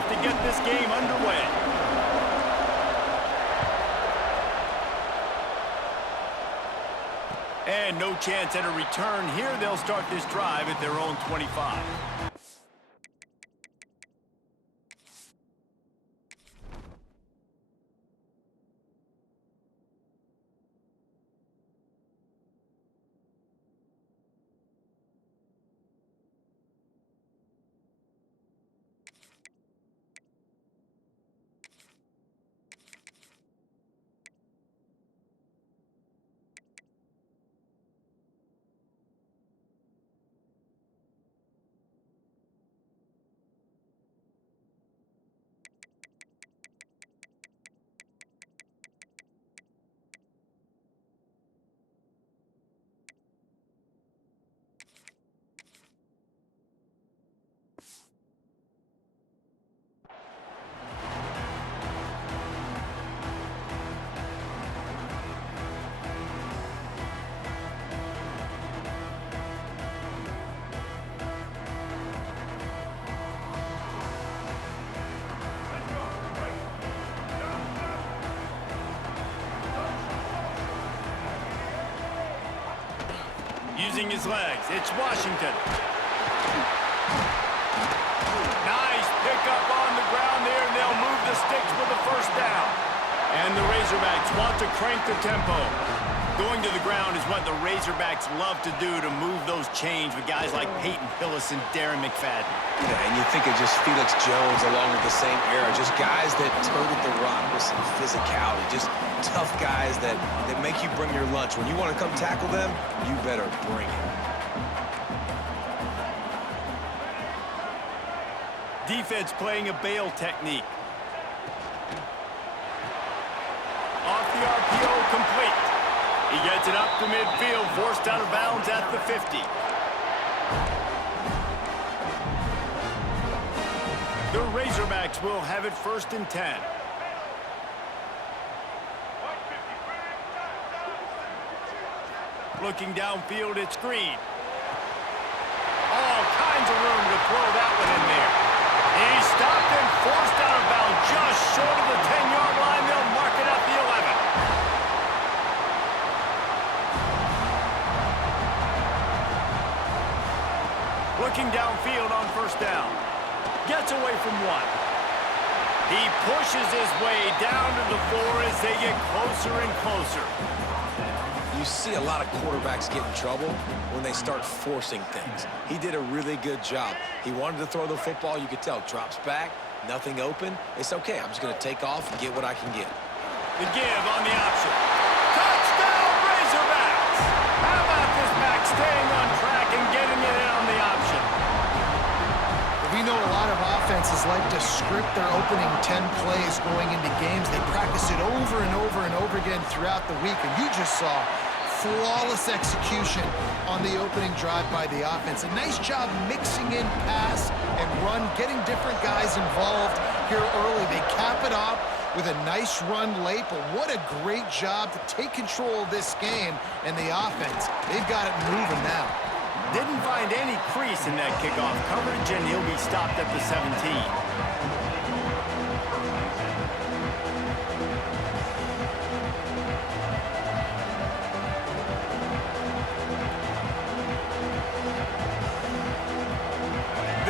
enough to get this game underway. And no chance at a return here. They'll start this drive at their own 25. Using his legs, it's Washington. Nice pickup on the ground there, and they'll move the sticks for the first down. And the Razorbacks want to crank the tempo. Going to the ground is what the Razorbacks love to do to move those chains with guys like Peyton Hillis and Darren McFadden. Yeah, and you think of just Felix Jones along with the same era, just guys that toted the rock with some physicality, just tough guys that make you bring your lunch. When you want to come tackle them, you better bring it. Defense playing a bail technique. Off the RPO, complete. He gets it up to midfield, forced out of bounds at the 50. The Razorbacks will have it 1st and 10. Looking downfield, it's Green. All kinds of room to throw that one in there. He stopped and forced out of bounds just short of the 10-yard line. They'll mark it at the 11. Looking downfield on 1st down. Gets away from 1. He pushes his way down to the 4 as they get closer and closer. You see a lot of quarterbacks get in trouble when they start forcing things. He did a really good job. He wanted to throw the football. You could tell. Drops back, nothing open. It's okay. I'm just going to take off and get what I can get. The give on the option. Touchdown, Razorbacks! How about this back staying on track and getting it in on the option? We know a lot of offenses like to script their opening 10 plays going into games. They practice it over and over and over again throughout the week, and you just saw flawless execution on the opening drive by the offense. A nice job mixing in pass and run, getting different guys involved here early. They cap it off with a nice run late, but what a great job to take control of this game and the offense. They've got it moving now. Didn't find any crease in that kickoff coverage, and he'll be stopped at the 17.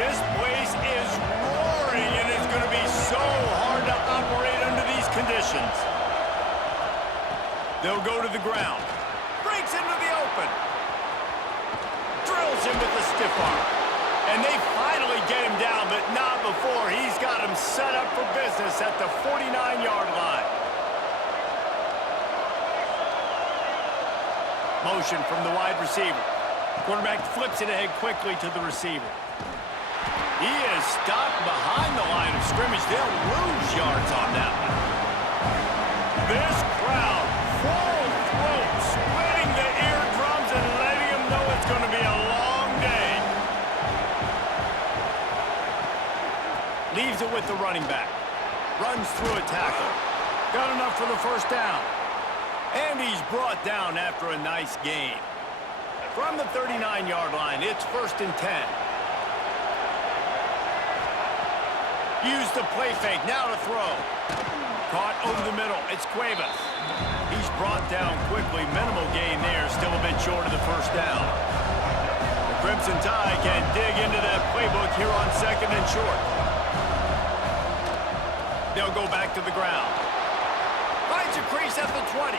This place is roaring, and it's going to be so hard to operate under these conditions. They'll go to the ground. Breaks into the open. Drills him with the stiff arm. And they finally get him down, but not before. He's got him set up for business at the 49-yard line. Motion from the wide receiver. Quarterback flips it ahead quickly to the receiver. He is stopped behind the line of scrimmage. They'll lose yards on that one. This crowd, full throat, splitting the eardrums and letting them know it's going to be a long day. Leaves it with the running back. Runs through a tackle. Got enough for the 1st down. And he's brought down after a nice gain. From the 39-yard line, it's 1st and 10. Use the play fake, now to throw. Caught over the middle, it's Cuevas. He's brought down quickly, minimal gain there, still a bit short of the first down. The Crimson Tide can dig into that playbook here on 2nd and short. They'll go back to the ground. Finds a crease at the 20.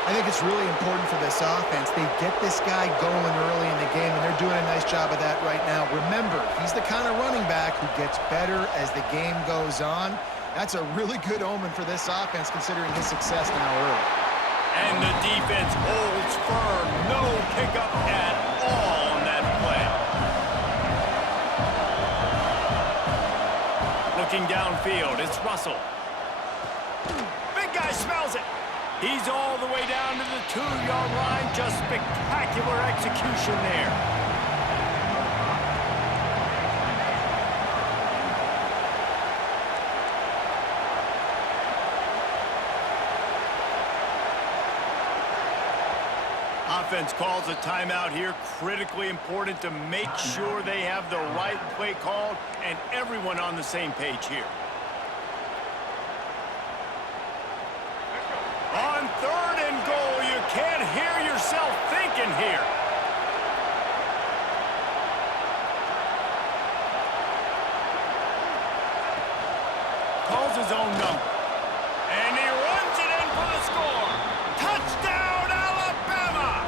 I think it's really important for this offense. They get this guy going early in the game, and they're doing a nice job of that right now. Remember, he's the kind of running back who gets better as the game goes on. That's a really good omen for this offense, considering his success now early. And the defense holds firm. No pickup at all on that play. Looking downfield, it's Russell. Big guy smells it. He's all the way down to the 2-yard line. Just spectacular execution there. Offense calls a timeout here. Critically important to make sure they have the right play called and everyone on the same page here. On 3rd and goal, you can't hear yourself thinking here. Calls his own number. And he runs it in for the score. Touchdown, Alabama!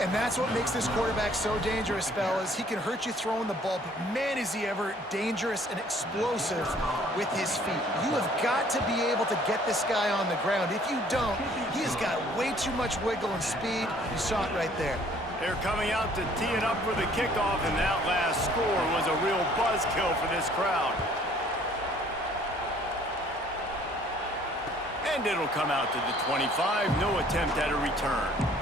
And that's what makes this quarterback so dangerous, fellas. He can hurt you throwing the ball, but man, is he ever dangerous and explosive with his feet. You have got to be able to get this guy on the ground. If you don't, he has got way too much wiggle and speed. You saw it right there. They're coming out to tee it up for the kickoff, and that last score was a real buzzkill for this crowd. And it'll come out to the 25. No attempt at a return.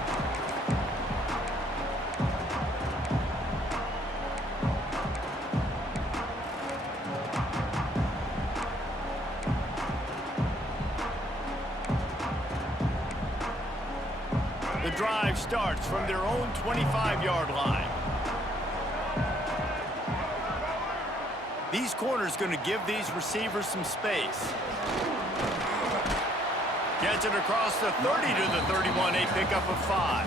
The drive starts from their own 25-yard line. These corners going to give these receivers some space. Gets it across the 30 to the 31, a pickup of 5.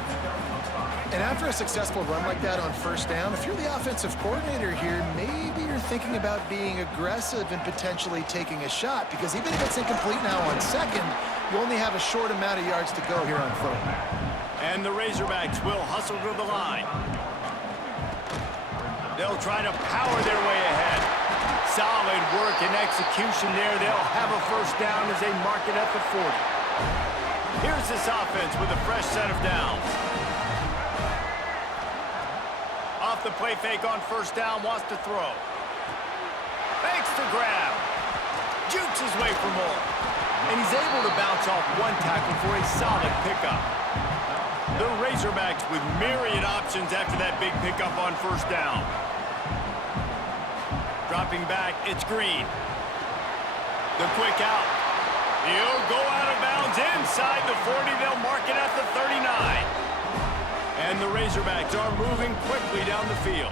And after a successful run like that on 1st down, if you're the offensive coordinator here, maybe you're thinking about being aggressive and potentially taking a shot, because even if it's incomplete now on 2nd, you only have a short amount of yards to go here on 3rd. And the Razorbacks will hustle to the line. They'll try to power their way ahead. Solid work and execution there. They'll have a 1st down as they mark it at the 40. Here's this offense with a fresh set of downs. Off the play fake on 1st down, wants to throw. Fakes to grab. Jukes his way for more. And he's able to bounce off one tackle for a solid pickup. The Razorbacks with myriad options after that big pickup on 1st down. Dropping back, it's Green. The quick out. He'll go out of bounds inside the 40. They'll mark it at the 39. And the Razorbacks are moving quickly down the field.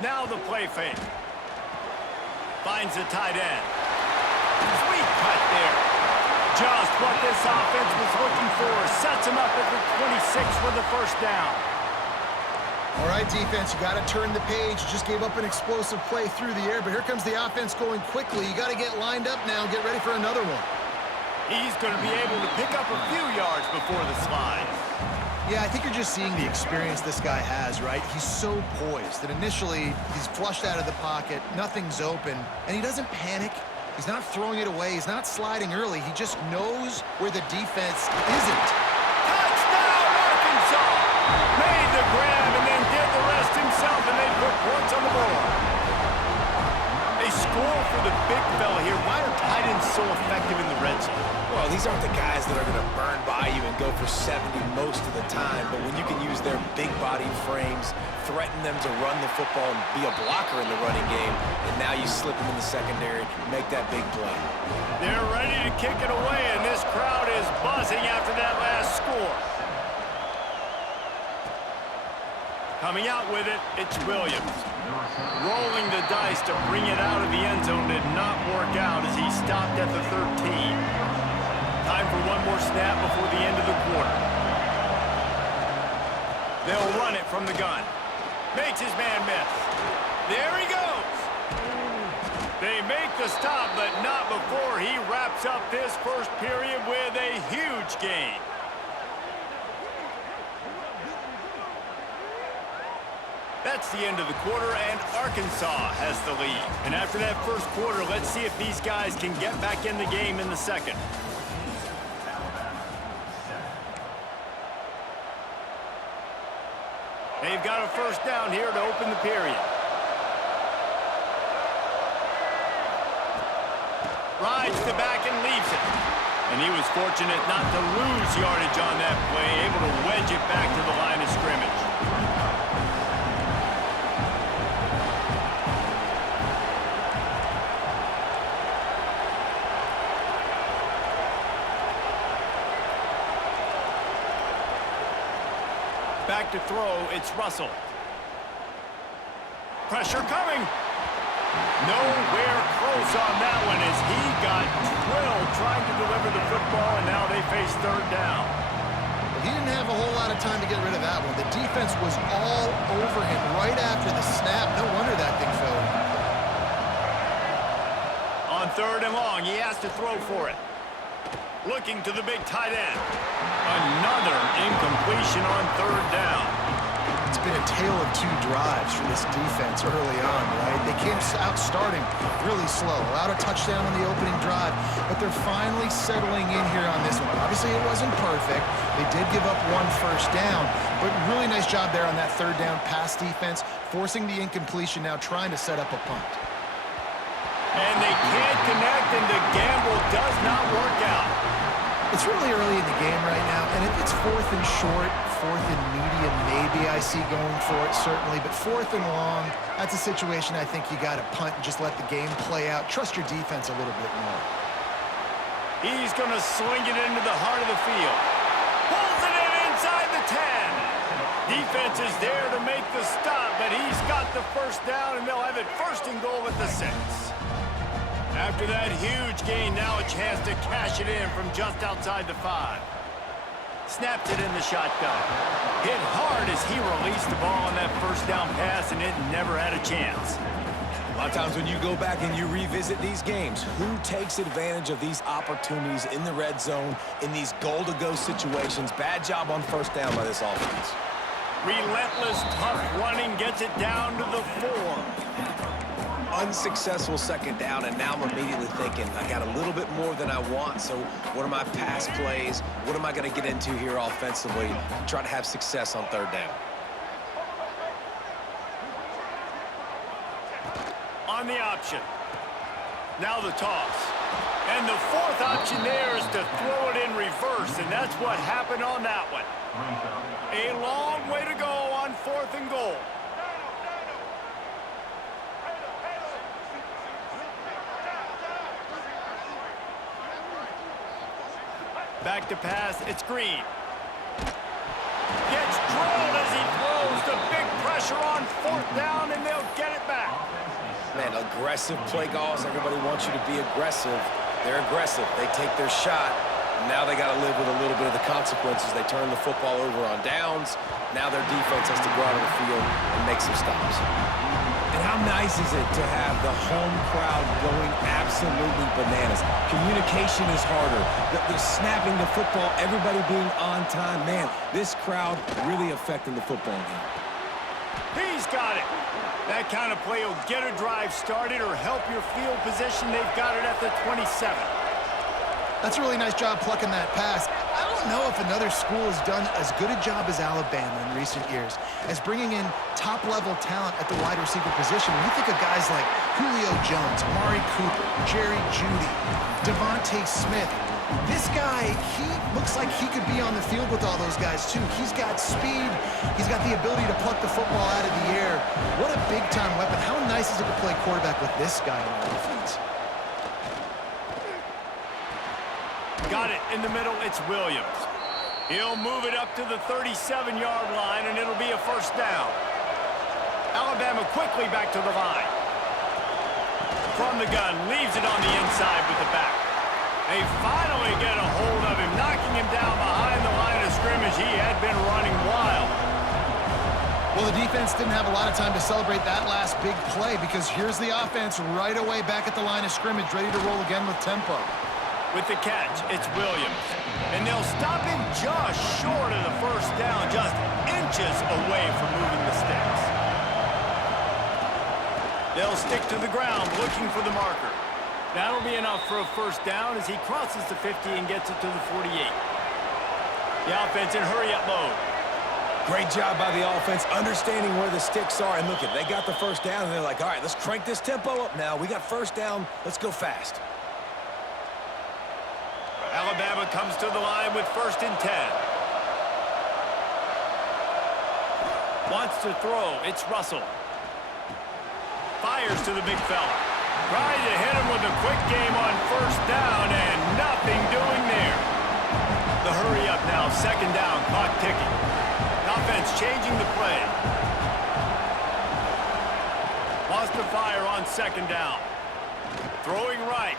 Now the play fake. Finds the tight end. Sweet cut there. Just what this offense was looking for. Sets him up at the 26 for the 1st down. All right, defense, you got to turn the page. You just gave up an explosive play through the air, but here comes the offense going quickly. You got to get lined up now and get ready for another one. He's going to be able to pick up a few yards before the slide. Yeah, I think you're just seeing the experience this guy has, right? He's so poised that initially he's flushed out of the pocket, nothing's open, and he doesn't panic. He's not throwing it away. He's not sliding early. He just knows where the defense isn't. Touchdown, Arkansas! Made the grab and then did the rest himself, and they put points on the board. They score for the big fella here. Why are tight ends so effective in the red zone? Well, these aren't the guys that are going to burn by you and go for 70 most of the time, but when you can use their big-bodied frames, threaten them to run the football and be a blocker in the running game, and now you slip them in the secondary, make that big play. They're ready to kick it away, and this crowd is buzzing after that last score. Coming out with it, it's Williams. Rolling the dice to bring it out of the end zone did not work out as he stopped at the 13. Time for one more snap before the end of the quarter. They'll run it from the gun. Makes his man miss. There he goes. They make the stop, but not before he wraps up this first period with a huge gain. That's the end of the quarter, and Arkansas has the lead. And after that first quarter, let's see if these guys can get back in the game in the second. They've got a first down here to open the period. Rides the back and leaves it. And he was fortunate not to lose yardage on that play, able to wedge it back to the line of scrimmage. Back to throw, it's Russell. Pressure coming. Nowhere close on that one as he got drilled trying to deliver the football, and now they face third down. Well, he didn't have a whole lot of time to get rid of that one. The defense was all over him right after the snap. No wonder that thing fell. On third and long, he has to throw for it. Looking to the big tight end. Another incompletion on third down. It's been a tale of two drives for this defense early on, right? They came out starting really slow, allowed a touchdown on the opening drive, but they're finally settling in here on this one. Obviously, it wasn't perfect. They did give up one first down, but really nice job there on that third down pass defense, forcing the incompletion now, trying to set up a punt. And they can't connect, and the gamble does not work out. It's really early in the game right now, and if it's fourth and short, fourth and medium, maybe I see going for it, certainly. But fourth and long, that's a situation I think you got to punt and just let the game play out. Trust your defense a little bit more. He's going to swing it into the heart of the field. Pulls it in inside the 10. Defense is there to make the stop, but he's got the first down, and they'll have it first and goal at the 6. After that huge gain, now a chance to cash it in from just outside the 5. Snaps it in the shotgun. Hit hard as he released the ball on that first down pass, and it never had a chance. A lot of times when you go back and you revisit these games, who takes advantage of these opportunities in the red zone, in these goal-to-go situations? Bad job on first down by this offense. Relentless, tough running gets it down to the 4. Unsuccessful second down, and now I'm immediately thinking, I got a little bit more than I want, so what are my pass plays? What am I going to get into here offensively to try to have success on third down? On the option. Now the toss. And the fourth option there is to throw it in reverse, and that's what happened on that one. A long way to go on fourth and goal. Back to pass, it's Green. Gets drilled as he throws the big pressure on fourth down, and they'll get it back. Man, aggressive play calls. Everybody wants you to be aggressive. They're aggressive. They take their shot. Now they got to live with a little bit of the consequences. They turn the football over on downs. Now their defense has to go out on the field and make some stops. And how nice is it to have the home crowd going absolutely bananas? Communication is harder. The snapping the football, everybody being on time. Man, this crowd really affecting the football game. He's got it. That kind of play will get a drive started or help your field position. They've got it at the 27. That's a really nice job plucking that pass. I don't know if another school has done as good a job as Alabama in recent years as bringing in top-level talent at the wide receiver position. When you think of guys like Julio Jones, Amari Cooper, Jerry Jeudy, Devontae Smith, this guy, he looks like he could be on the field with all those guys, too. He's got speed. He's got the ability to pluck the football out of the air. What a big-time weapon. How nice is it to play quarterback with this guy on offense? Got it in the middle, it's Williams. He'll move it up to the 37-yard line, and it'll be a first down. Alabama quickly back to the line. From the gun, leaves it on the inside with the back. They finally get a hold of him, knocking him down behind the line of scrimmage. He had been running wild. Well, the defense didn't have a lot of time to celebrate that last big play because here's the offense right away back at the line of scrimmage, ready to roll again with tempo. With the catch, it's Williams. And they'll stop him just short of the first down, just inches away from moving the sticks. They'll stick to the ground looking for the marker. That'll be enough for a first down as he crosses the 50 and gets it to the 48. The offense in hurry-up mode. Great job by the offense, understanding where the sticks are. And look, they got the first down, and they're like, all right, let's crank this tempo up now. We got first down. Let's go fast. Alabama comes to the line with 1st and 10. Wants to throw. It's Russell. Fires to the big fella. Trying to hit him with a quick game on first down, and nothing doing there. The hurry up now. 2nd down. Clock ticking. Offense changing the play. Wants to fire on 2nd down. Throwing right.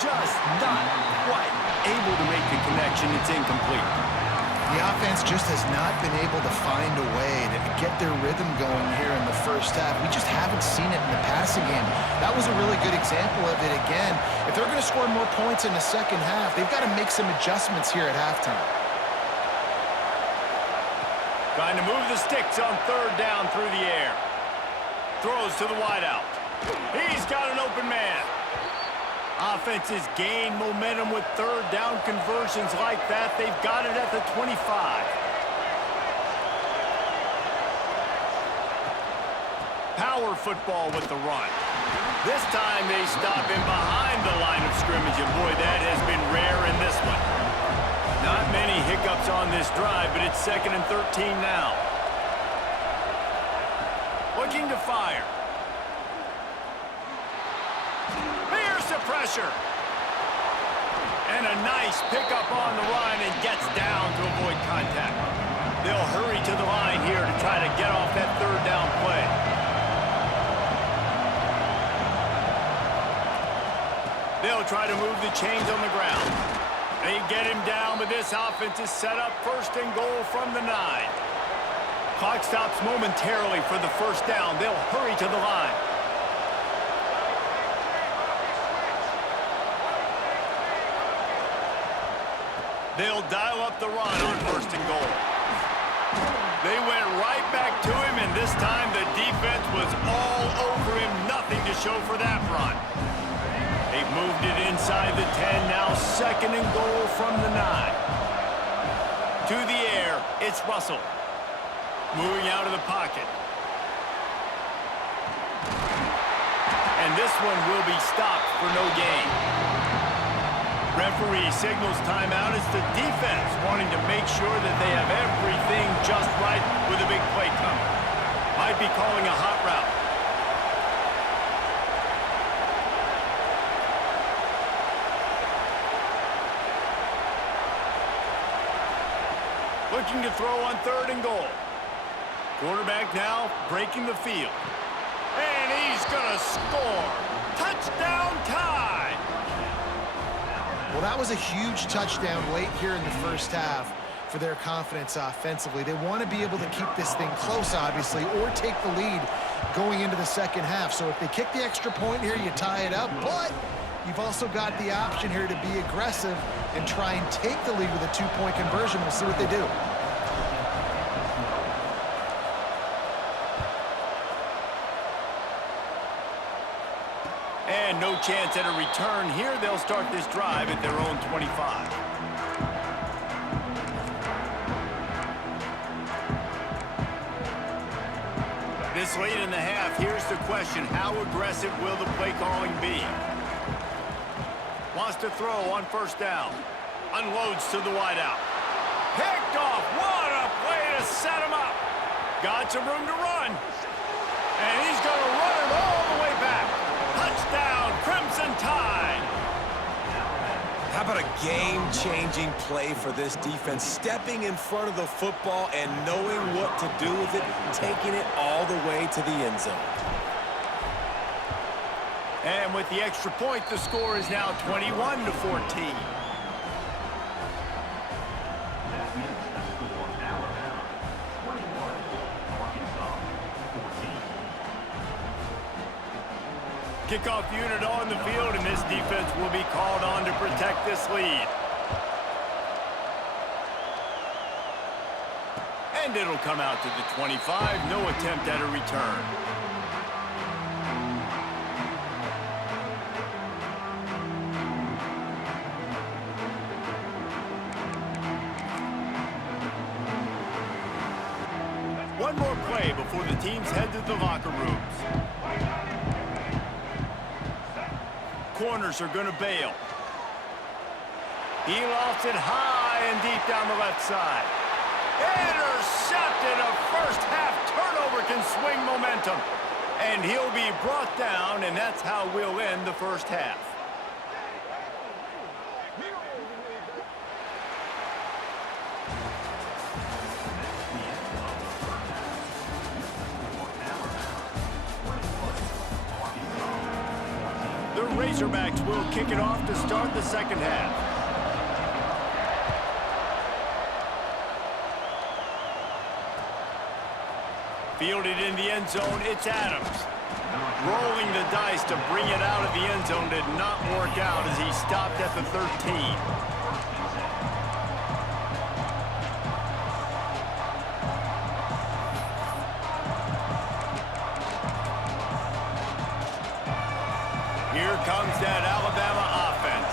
Just not quite able to make the connection. It's incomplete. The offense just has not been able to find a way to get their rhythm going here in the first half. We just haven't seen it in the passing game. That was a really good example of it again. If they're going to score more points in the second half, they've got to make some adjustments here at halftime. Trying to move the sticks on 3rd down through the air. Throws to the wideout. He's got an open man. Offenses gain momentum with 3rd down conversions like that. They've got it at the 25. Power football with the run. This time they stop him behind the line of scrimmage, and boy, that has been rare in this one. Not many hiccups on this drive, but it's 2nd and 13 now. Looking to fire. Here's the pressure. And a nice pickup on the line and gets down to avoid contact. They'll hurry to the line here to try to get off that 3rd down play. They'll try to move the chains on the ground. They get him down, but this offense is set up 1st and goal from the 9. Clock stops momentarily for the first down. They'll hurry to the line. They'll dial up the run on 1st and goal. They went right back to him, and this time the defense was all over him. Nothing to show for that run. They've moved it inside the 10, now 2nd and goal from the 9. To the air, it's Russell. Moving out of the pocket. And this one will be stopped for no gain. Referee signals timeout. It's the defense wanting to make sure that they have everything just right with a big play coming. Might be calling a hot route. Looking to throw on 3rd and goal. Quarterback now breaking the field. And he's going to score. Touchdown tie. Well, that was a huge touchdown late here in the first half for their confidence offensively. They want to be able to keep this thing close, obviously, or take the lead going into the second half. So if they kick the extra point here, you tie it up. But you've also got the option here to be aggressive and try and take the lead with a 2-point conversion. We'll see what they do. And no chance at a return here. They'll start this drive at their own 25. This late in the half, here's the question. How aggressive will the play calling be? Wants to throw on 1st down. Unloads to the wideout. Picked off. What a play to set him up. Got some room to run. And he's going to run it all the way back. Touchdown, Crimson Tide. How about a game-changing play for this defense? Stepping in front of the football and knowing what to do with it, taking it all the way to the end zone. And with the extra point, the score is now 21-14. Kickoff unit on the field, and this defense will be called on to protect this lead. And it'll come out to the 25. No attempt at a return. One more play before the teams head to the locker rooms. Corners are going to bail. He lofts it high and deep down the left side. Intercepted. A first half turnover can swing momentum. And he'll be brought down, and that's how we'll end the first half. Razorbacks will kick it off to start the second half. Fielded in the end zone, it's Adams. Rolling the dice to bring it out of the end zone did not work out as he stopped at the 13. Here comes that Alabama offense.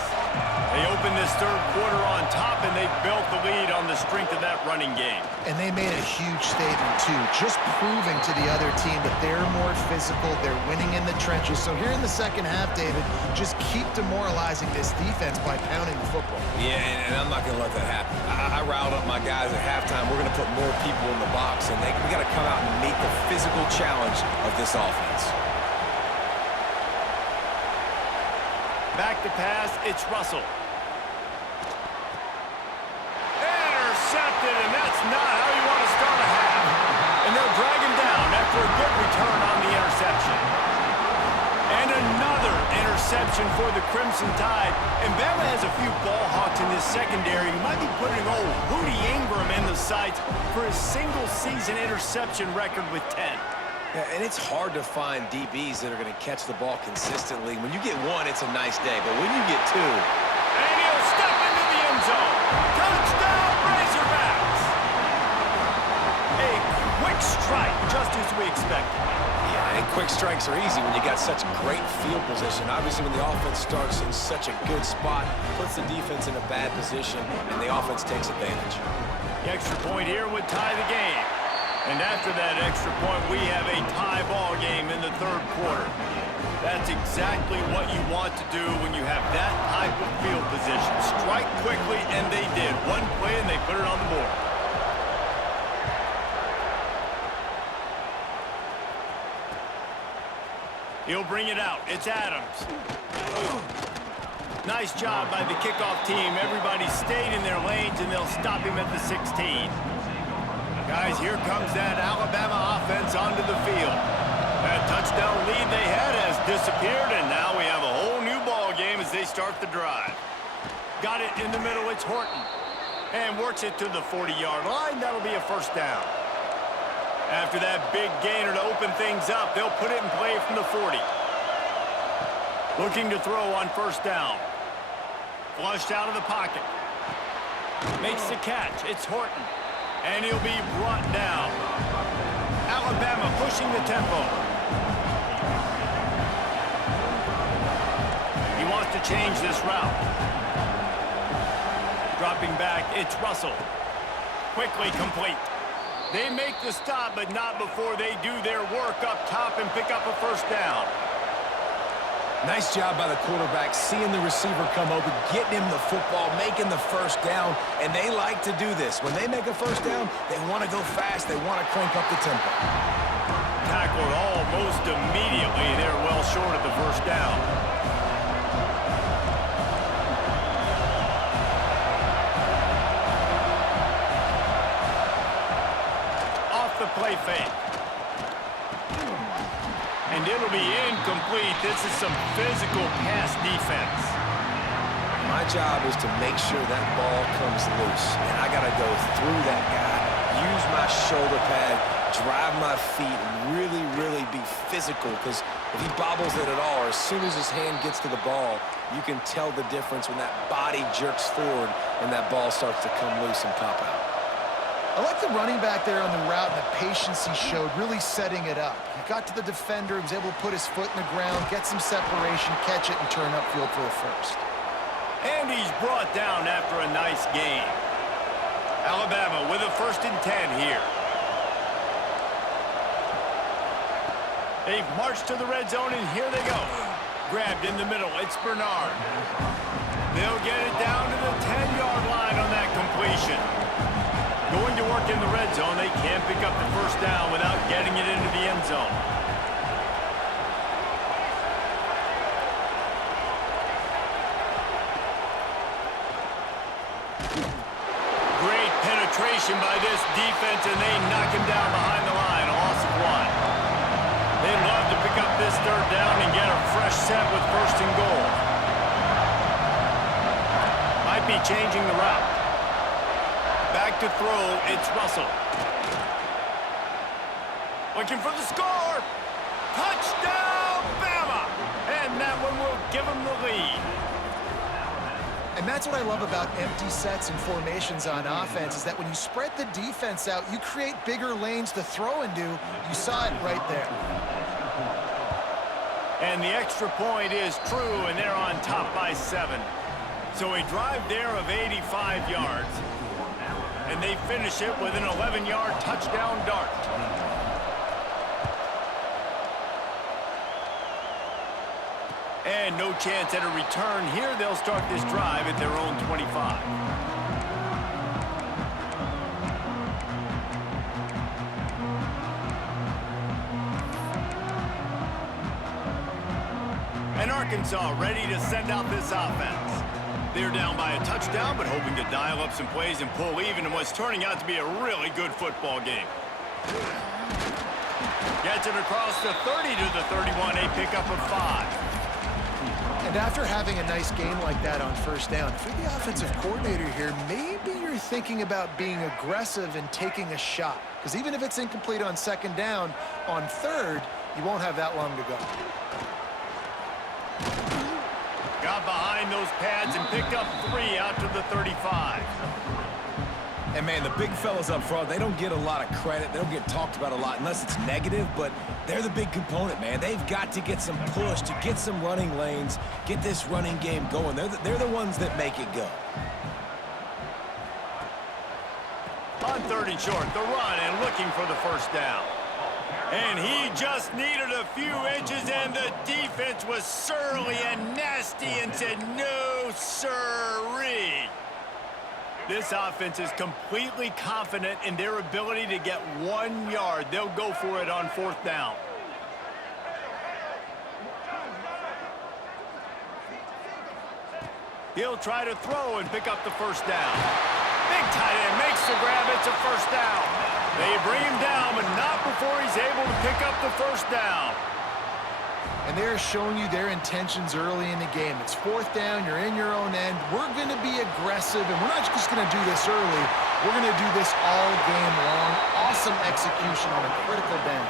They opened this third quarter on top, and they built the lead on the strength of that running game. And they made a huge statement, too, just proving to the other team that they're more physical, they're winning in the trenches. So here in the second half, David, just keep demoralizing this defense by pounding the football. Yeah, and I'm not going to let that happen. I riled up my guys at halftime. We're going to put more people in the box, and we got to come out and meet the physical challenge of this offense. Back to pass, it's Russell. Intercepted, and that's not how you want to start a half. And they'll drag him down after a good return on the interception. And another interception for the Crimson Tide. And Bama has a few ball hawks in this secondary. He might be putting old Hootie Ingram in the sights for his single-season interception record with 10. Yeah, and it's hard to find DBs that are going to catch the ball consistently. When you get one, it's a nice day. But when you get two... And he'll step into the end zone. Touchdown, Razorbacks! A quick strike, just as we expected. Yeah, and quick strikes are easy when you got such great field position. Obviously, when the offense starts in such a good spot, puts the defense in a bad position, and the offense takes advantage. The extra point here would tie the game. And after that extra point, we have a tie ball game in the third quarter. That's exactly what you want to do when you have that type of field position. Strike quickly, and they did. One play, and they put it on the board. He'll bring it out. It's Adams. Nice job by the kickoff team. Everybody stayed in their lanes, and they'll stop him at the 16. Guys, here comes that Alabama offense onto the field. That touchdown lead they had has disappeared, and now we have a whole new ball game as they start the drive. Got it in the middle, it's Horton. And works it to the 40-yard line. That'll be a first down. After that big gainer to open things up, they'll put it in play from the 40. Looking to throw on first down. Flushed out of the pocket. Makes the catch, it's Horton. And he'll be brought down. Alabama pushing the tempo. He wants to change this route. Dropping back, it's Russell. Quickly complete. They make the stop, but not before they do their work up top and pick up a first down. Nice job by the quarterback, seeing the receiver come open, getting him the football, making the first down, and they like to do this. When they make a first down, they want to go fast. They want to crank up the tempo. Tackled almost immediately. They're well short of the first down. play fake. And it'll be incomplete. This is some physical pass defense. My job is to make sure that ball comes loose. And I got to go through that guy, use my shoulder pad, drive my feet, and really, really be physical. Because if he bobbles it at all, or as soon as his hand gets to the ball, you can tell the difference when that body jerks forward and that ball starts to come loose and pop out. I like the running back there on the route and the patience he showed, really setting it up. He got to the defender, he was able to put his foot in the ground, get some separation, catch it, and turn upfield for the first. And he's brought down after a nice gain. Alabama with a 1st and 10 here. They've marched to the red zone, and here they go. Grabbed in the middle. It's Bernard. They'll get it down to the 10-yard line on that completion. Going to work in the red zone. They can't pick up the first down without getting it into the end zone. Great penetration by this defense, and they knock him down behind the line. A loss of 1. They'd love to pick up this 3rd down and get a fresh set with 1st and goal. Might be changing the route. Back to throw, it's Russell. Looking for the score. Touchdown, Bama! And that one will give them the lead. And that's what I love about empty sets and formations on offense, is that when you spread the defense out, you create bigger lanes to throw into. You saw it right there. And the extra point is true, and they're on top by 7. So a drive there of 85 yards. And they finish it with an 11-yard touchdown dart. And no chance at a return here. They'll start this drive at their own 25. And Arkansas ready to send out this offense. They're down by a touchdown, but hoping to dial up some plays and pull even in what's turning out to be a really good football game. Gets it across the 30 to the 31, a pickup of 5. And after having a nice game like that on 1st down, if you're the offensive coordinator here, maybe you're thinking about being aggressive and taking a shot. Because even if it's incomplete on 2nd down, on 3rd, you won't have that long to go. Got behind those pads and picked up 3 out to the 35. And, man, the big fellas up front, they don't get a lot of credit. They don't get talked about a lot unless it's negative, but they're the big component, man. They've got to get some push, to get some running lanes, get this running game going. They're the ones that make it go. On 3rd and short, the run and looking for the 1st down. And he just needed a few inches, and the defense was surly and nasty and said, no, sirree. This offense is completely confident in their ability to get 1 yard. They'll go for it on 4th down. He'll try to throw and pick up the 1st down. Big tight end makes the grab. It's a 1st down. They bring him down, but not before he's able to pick up the 1st down. And they're showing you their intentions early in the game. It's 4th down, you're in your own end. We're going to be aggressive, and we're not just going to do this early. We're going to do this all game long. Awesome execution on a critical down.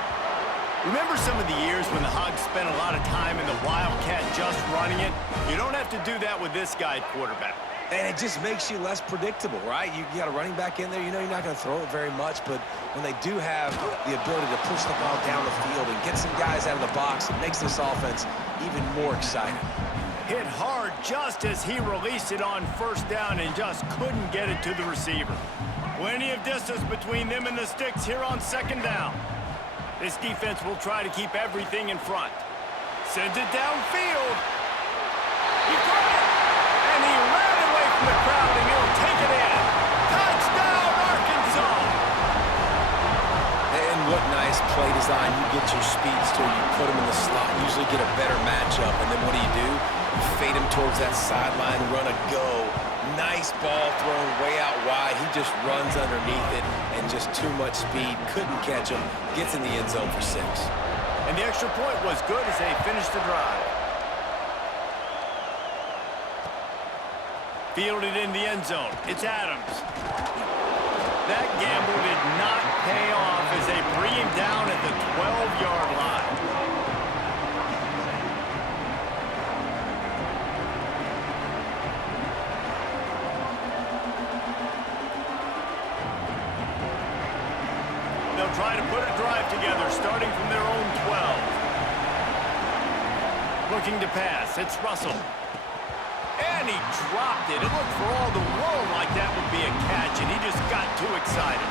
Remember some of the years when the Hogs spent a lot of time in the Wildcat just running it? You don't have to do that with this guy quarterback. And it just makes you less predictable, right? You got a running back in there. You know you're not going to throw it very much, but when they do have the ability to push the ball down the field and get some guys out of the box, it makes this offense even more exciting. Hit hard just as he released it on 1st down and just couldn't get it to the receiver. Plenty of distance between them and the sticks here on 2nd down. This defense will try to keep everything in front. Sends it downfield. He got it! And he ran away from the crowd, and he'll take it in. Touchdown, Arkansas! And what nice play design. You get your speedster, you put him in the slot, usually get a better matchup, and then what do? You fade him towards that sideline, run a go. Nice Nice ball thrown way out wide. He just runs underneath it and just too much speed. Couldn't catch him. Gets in the end zone for 6. And the extra point was good as they finished the drive. Fielded in the end zone. It's Adams. That gamble did not pay off as they bring him down at the 12-yard line. They'll try to put a drive together starting from their own 12. Looking to pass. It's Russell. And he dropped it. It looked for all the world like that would be a catch, and he just got too excited.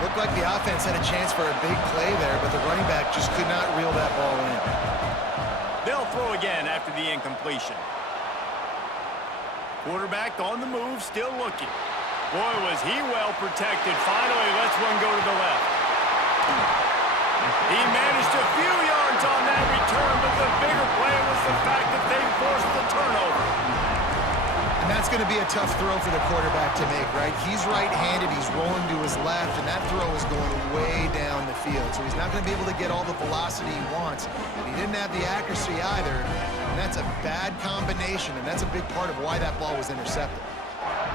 Looked like the offense had a chance for a big play there, but the running back just could not reel that ball in. They'll throw again after the incompletion. Quarterback on the move, still looking. Boy, was he well protected. Finally lets one go to the left. He managed a few yards on that return, but the bigger play was the fact that they forced the turnover. And that's going to be a tough throw for the quarterback to make, right? He's right-handed, he's rolling to his left, and that throw is going way down the field. So he's not going to be able to get all the velocity he wants. And he didn't have the accuracy either, and that's a bad combination, and that's a big part of why that ball was intercepted.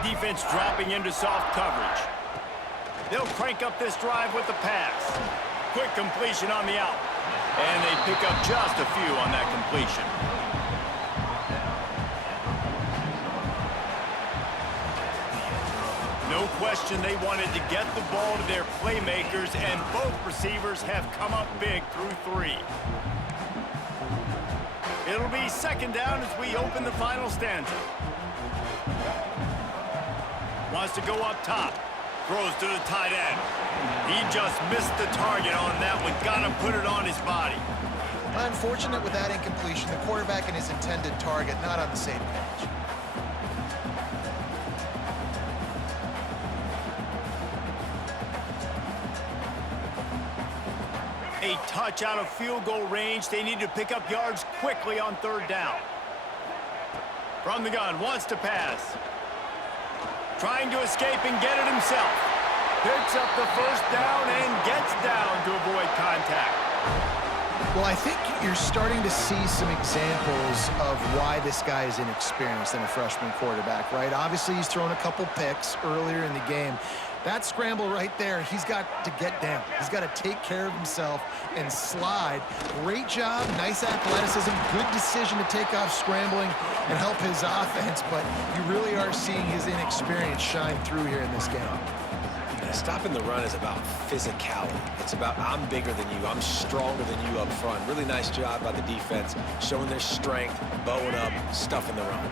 Defense dropping into soft coverage. They'll crank up this drive with the pass. Quick completion on the out. And they pick up just a few on that completion. No question they wanted to get the ball to their playmakers, and both receivers have come up big through 3. It'll be second down as we open the final stanza. Wants to go up top. Throws to the tight end. He just missed the target on that one. Got to put it on his body. Unfortunate with that incompletion. The quarterback and his intended target not on the same page. A touch out of field goal range. They need to pick up yards quickly on 3rd down. From the gun, wants to pass. Trying to escape and get it himself. Picks up the first down and gets down to avoid contact. Well, I think you're starting to see some examples of why this guy is inexperienced in a freshman quarterback, right? Obviously, he's thrown a couple picks earlier in the game. That scramble right there, he's got to get down. He's got to take care of himself and slide. Great job, nice athleticism, good decision to take off scrambling and help his offense, but you really are seeing his inexperience shine through here in this game. Stopping the run is about physicality. It's about I'm bigger than you, I'm stronger than you up front. Really nice job by the defense, showing their strength, bowing up, stuffing the run.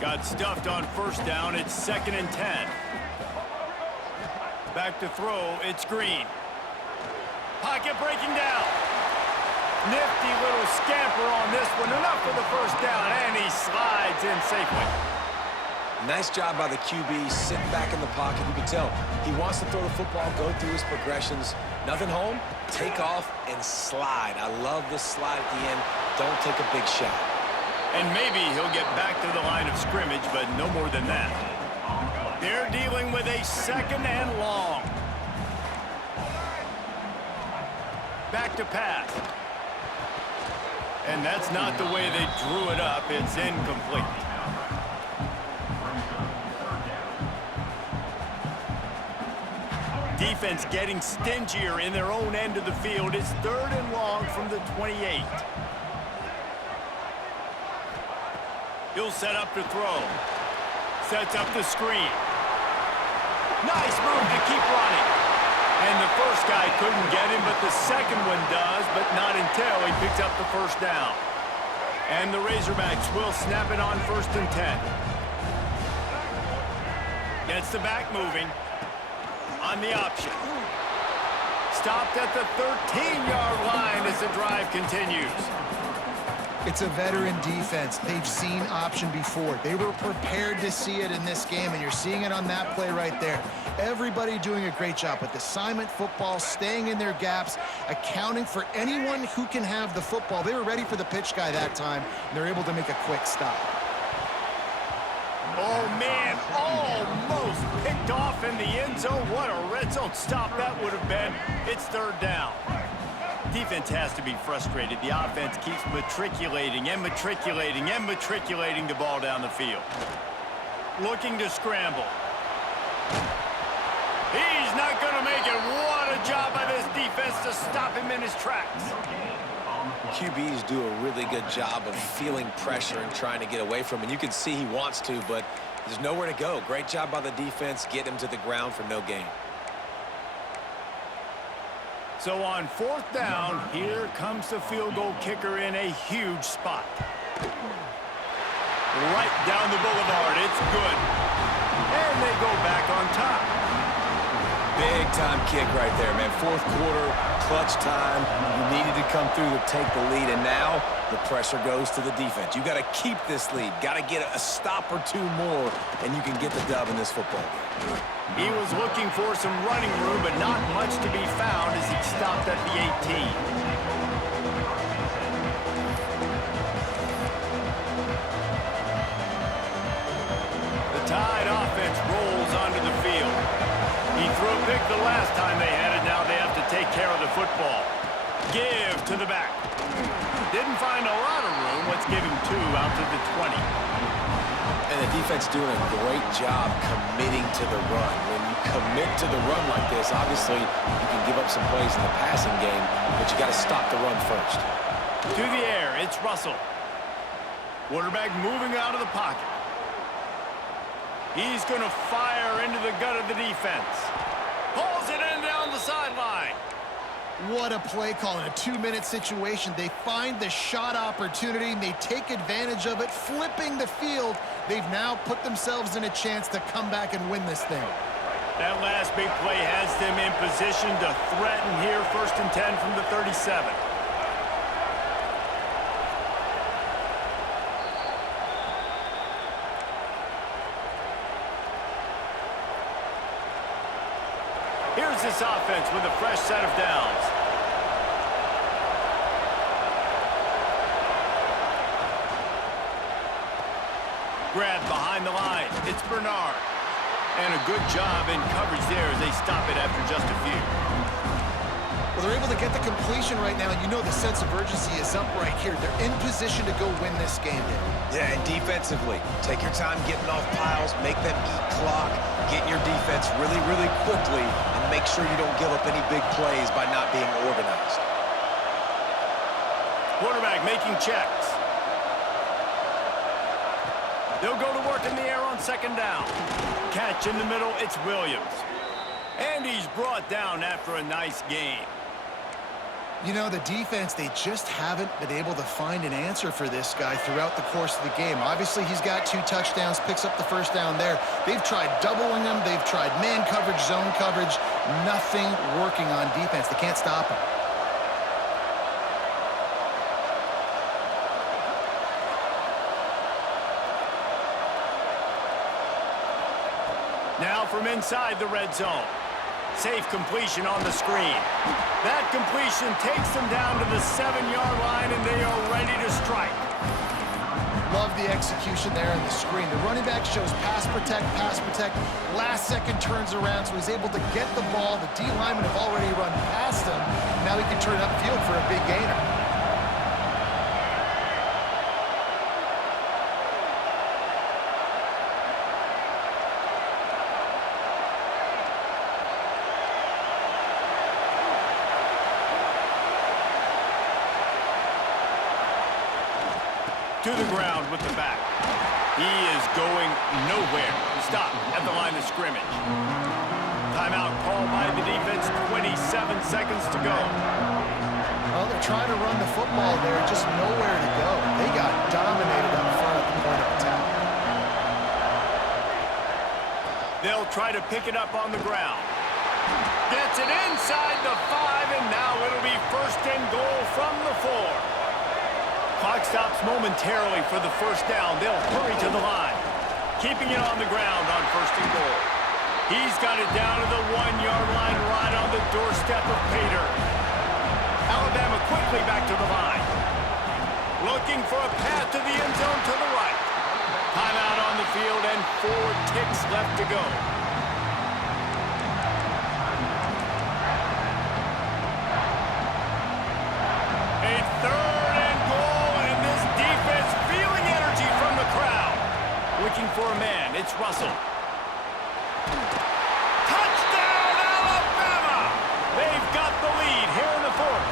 Got stuffed on 1st down. It's 2nd and 10. Back to throw, it's Green. Pocket breaking down. Nifty little scamper on this one. Enough for the 1st down, and he slides in safely. Nice job by the QB, sitting back in the pocket. You can tell he wants to throw the football, go through his progressions. Nothing home, take off, and slide. I love the slide at the end. Don't take a big shot. And maybe he'll get back to the line of scrimmage, but no more than that. They're dealing with a 2nd and long. Back to pass. And that's not the way they drew it up. It's incomplete. Defense getting stingier in their own end of the field. It's 3rd and long from the 28. He'll set up to throw. Sets up the screen. Nice move to keep running. And the first guy couldn't get him, but the second one does, but not until he picks up the 1st down. And the Razorbacks will snap it on 1st and 10. Gets the back moving. On the option. Stopped at the 13-yard line as the drive continues. It's a veteran defense. They've seen option before. They were prepared to see it in this game, and you're seeing it on that play right there. Everybody doing a great job with assignment football, staying in their gaps, accounting for anyone who can have the football. They were ready for the pitch guy that time, and they're able to make a quick stop. Oh, man, in the end zone. What a red zone stop that would have been. It's third down. Defense has to be frustrated. The offense keeps matriculating and matriculating and matriculating the ball down the field. Looking to scramble. He's not going to make it. What a job by this defense to stop him in his tracks. QBs do a really good job of feeling pressure and trying to get away from him. And you can see he wants to, but there's nowhere to go. Great job by the defense, getting him to the ground for no gain. So on fourth down, here comes the field goal kicker in a huge spot. Right down the boulevard. It's good. And they go back on top. Big-time kick right there, man. Fourth quarter, clutch time. You needed to come through to take the lead, and now the pressure goes to the defense. You got to keep this lead. Got to get a stop or two more, and you can get the dub in this football game. He was looking for some running room, but not much to be found as he stopped at the 18. The Tide offense rolls onto the field. He threw a pick the last time they had it. Now they have to take care of the football. Give to the back. Didn't find a lot of room. Let's give him 2 out to the 20. And the defense doing a great job committing to the run. When you commit to the run like this, obviously you can give up some plays in the passing game, but you got to stop the run first. To the air, it's Russell. Quarterback moving out of the pocket. He's going to fire into the gut of the defense. Pulls it in down the sideline. What a play call in a 2-minute situation. They find the shot opportunity, and they take advantage of it, flipping the field. They've now put themselves in a chance to come back and win this thing. That last big play has them in position to threaten here. 1st and 10 from the 37. Here's this offense with a fresh set of downs. Grab behind the line. It's Bernard. And a good job in coverage there as they stop it after just a few. Well, they're able to get the completion right now, and you know the sense of urgency is up right here. They're in position to go win this game, Dave. Yeah, and defensively, take your time getting off piles, make them eat clock, get in your defense really, really quickly, and make sure you don't give up any big plays by not being organized. Quarterback making checks. They'll go to work in the air on 2nd down. Catch in the middle, it's Williams. And he's brought down after a nice gain. You know, the defense, they just haven't been able to find an answer for this guy throughout the course of the game. Obviously, he's got 2 touchdowns, picks up the 1st down there. They've tried doubling him. They've tried man coverage, zone coverage. Nothing working on defense. They can't stop him. Now from inside the red zone. Safe completion on the screen. That completion takes them down to the 7-yard line, and they are ready to strike. Love the execution there on the screen. The running back shows pass protect, pass protect. Last second turns around, so he's able to get the ball. The D linemen have already run past him. Now he can turn upfield for a big gainer. To the ground with the back. He is going nowhere. Stop at the line of scrimmage. Timeout called by the defense. 27 seconds to go. Well, they're trying to run the football there, just nowhere to go. They got dominated up front at the point of attack. They'll try to pick it up on the ground. Gets it inside the 5, and now it'll be 1st and goal from the 4. Clock stops momentarily for the 1st down. They'll hurry to the line. Keeping it on the ground on 1st and goal. He's got it down to the 1-yard line right on the doorstep of Pater. Alabama quickly back to the line. Looking for a path to the end zone to the right. Timeout on the field and 4 ticks left to go. man. It's Russell. Touchdown, Alabama! They've got the lead here in the fourth.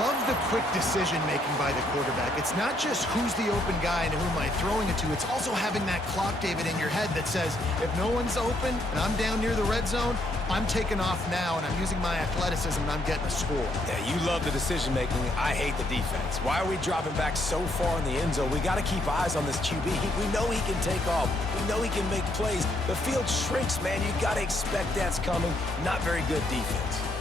Love the quick decision-making by the quarterback. It's not just who's the open guy and who am I throwing it to. It's also having that clock, David, in your head that says, if no one's open and I'm down near the red zone, I'm taking off now, and I'm using my athleticism, and I'm getting a score. Yeah, you love the decision-making. I hate the defense. Why are we dropping back so far in the end zone? We got to keep eyes on this QB. We know he can take off. We know he can make plays. The field shrinks, man. You got to expect that's coming. Not very good defense.